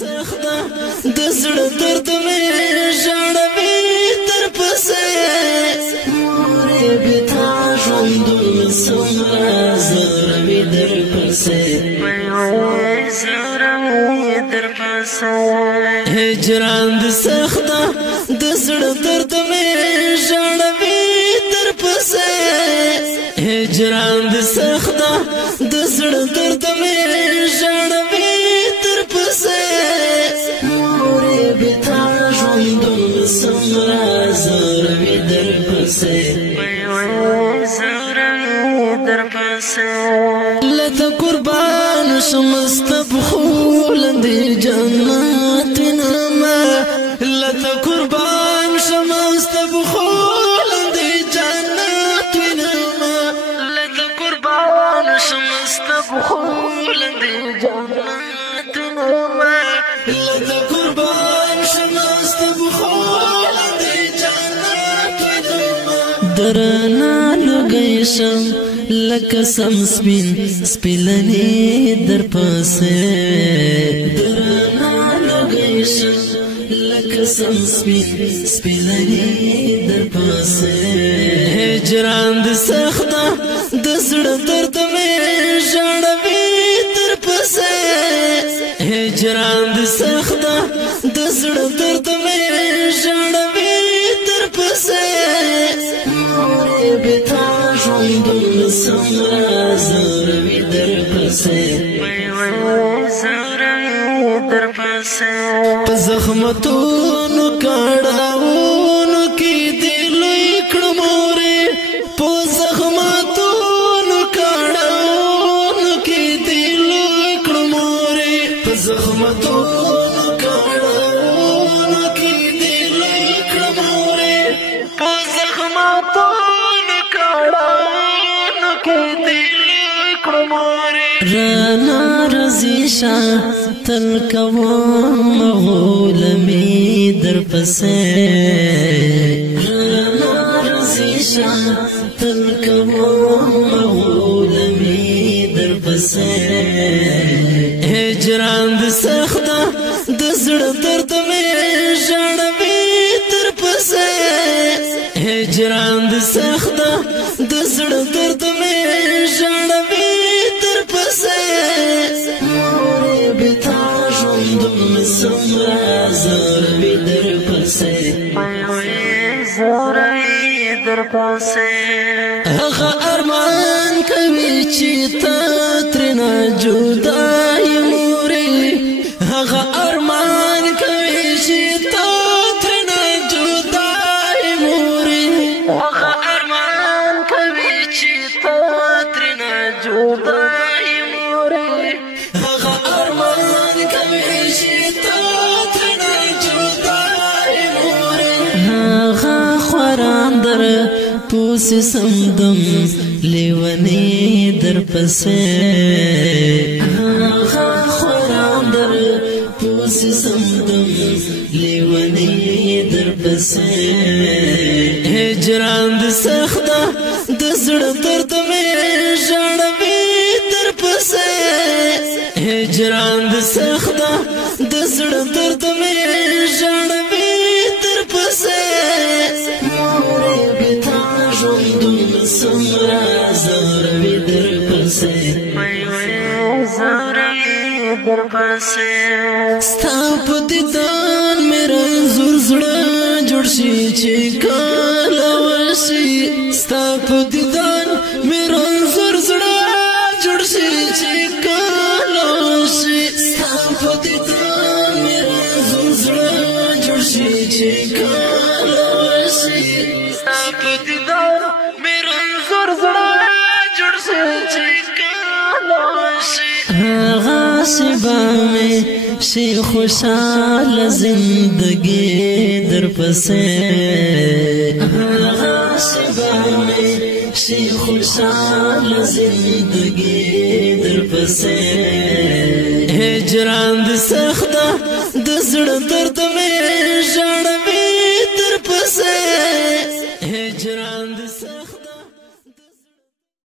سخته د زړه درد مې ژړوي تر پسې مورې بې تا ژوندون څومره زوروي در پسې هجران د سخته د زړه درد مې ژړوي تر پسې هجران د سخته د زړه درد مې ژړوي تر پسې مورې بې تا ژوندون څومره زوروي در پسې لته قربان شم ستا پښو لاندې جنت وینمه لته قربان شم ستا پښو لاندې جنت وینمه لته قربان شم ستا پښو لاندې جنت وینمه لته قربان شم ستا پښو لاندې جنت وینمه درنا لګی شم لکه سم سپین سپیلنی در پسې درنا لګی شم لکه سم سپین سپیلنی در پسې هجران د سخته د زړه درد مې ژړوي تر پسې هجران د سخته د زړه درد مې ژړوي تر پسې مورې بې تا ژوندون څومره زوروي در پسې په زخمتونو کړاوونو کې دې لوی کړم مورې په زخمتونو کړاوونو کې دې لوی کړم مورې په زخمتونو کړاوونو کې دې لوی کړم مورې په زخمتونو کړاوونو کې دې لوی کړم مورې رانا رضیشا تل کوم غولمی در پسې رانا رضیشا تل کوم غولمی در پسې هجران د سخته د زړه درد مې ژړوي تر پسې هجران د سخته د زړه درد مې ژړوي تر پسې مورې بې تا ژوندون څومره زوروي در پسې هغه ارمان کوي چې ته ترېنه جدا یې مورې هغه ارمان کوي چې ته ترېنه جدا یې مورې هغه ارمان کوي چې ته ترېنه جدا یې مورې هغه ارمان کوي چې ته ترېنه جدا یې مورې هغه خوران در پوسې سمدم لیونی در پسې هغه خوران در پوسې سمدم لیونی در پسې هجران د سخته د زړه درد مې ژړوي تر پسې هجران د سخته د زړه درد مې ژړوي تر پسې مورې بې تا ژوندون څومره زوروي در پسې ستا په دیدن مې رنځور زړه جوړ شي چې کله وشي ستا په دیدن مې رنځور زړه جوړ شي چې کله وشي ستا په دیدن مې رنځور زړه جوړ شي چې کله وشي ستا په دیدن مې رنځور زړه جوړ شي چې کله وشي هغه شیبه مې شي خوشحاله زندګي در پسې هغه شیبه مې شي خوشحاله زندګي در پسې هجران د سخته